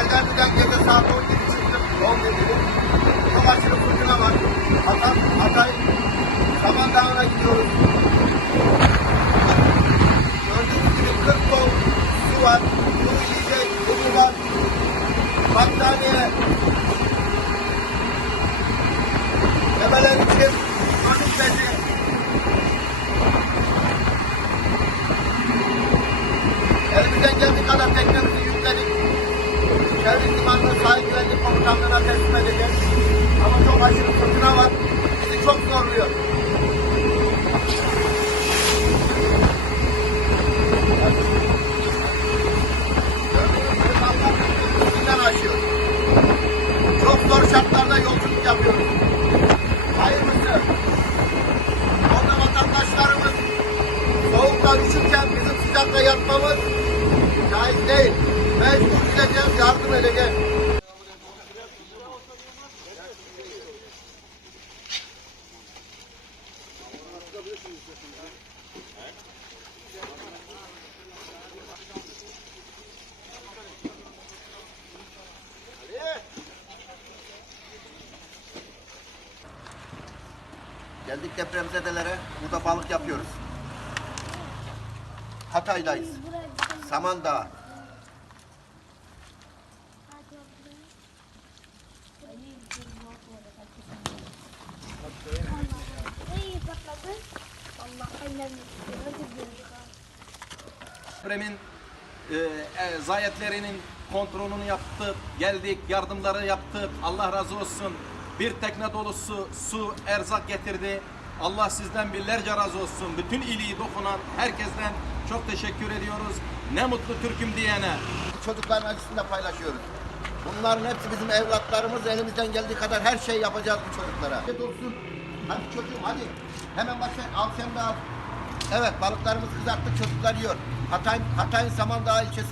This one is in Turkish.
Erdemli'den gece saat 17 çıktım. 11 gibi. Çok aşırı fırtına var. Hatay, Hatay Saman Dağı'na gidiyoruz. Gördüğünüz gibi 40 ton su var. Su yiyecek, kumu var. Battaniye, Devlet Limanı'nın sahil güvenlik komutanlığına teslim edeceğiz. Ama çok acı bir fırtına var. Bizi çok zorluyor. Çok zor şartlarda yolculuk yapıyoruz. Hayırlısı. Orada vatandaşlarımız soğukta üşürken bizim sıcakta yatmamız caiz değil. Mecbur gideceğiz, yardım edeceğiz. Geldik. Burada balık yapıyoruz. Hatay'dayız. Samandağ. Depremin e, e, zayiatlerinin kontrolünü yaptık, geldik, yardımları yaptık. Allah razı olsun. Bir tekne dolusu su, erzak getirdi. Allah sizden binlerce razı olsun. Bütün iyiliği dokunan herkesten çok teşekkür ediyoruz. Ne mutlu Türk'üm diyene. Çocukların acısını da paylaşıyoruz. Bunların hepsi bizim evlatlarımız. Elimizden geldiği kadar her şey yapacağız bu çocuklara. Olsun. Hadi çocuğum hadi. Hemen başla. Al sen de al. Evet balıklarımızı kızarttık çocuklar yiyor. Hatay, Hatay'ın Samandağ ilçesinde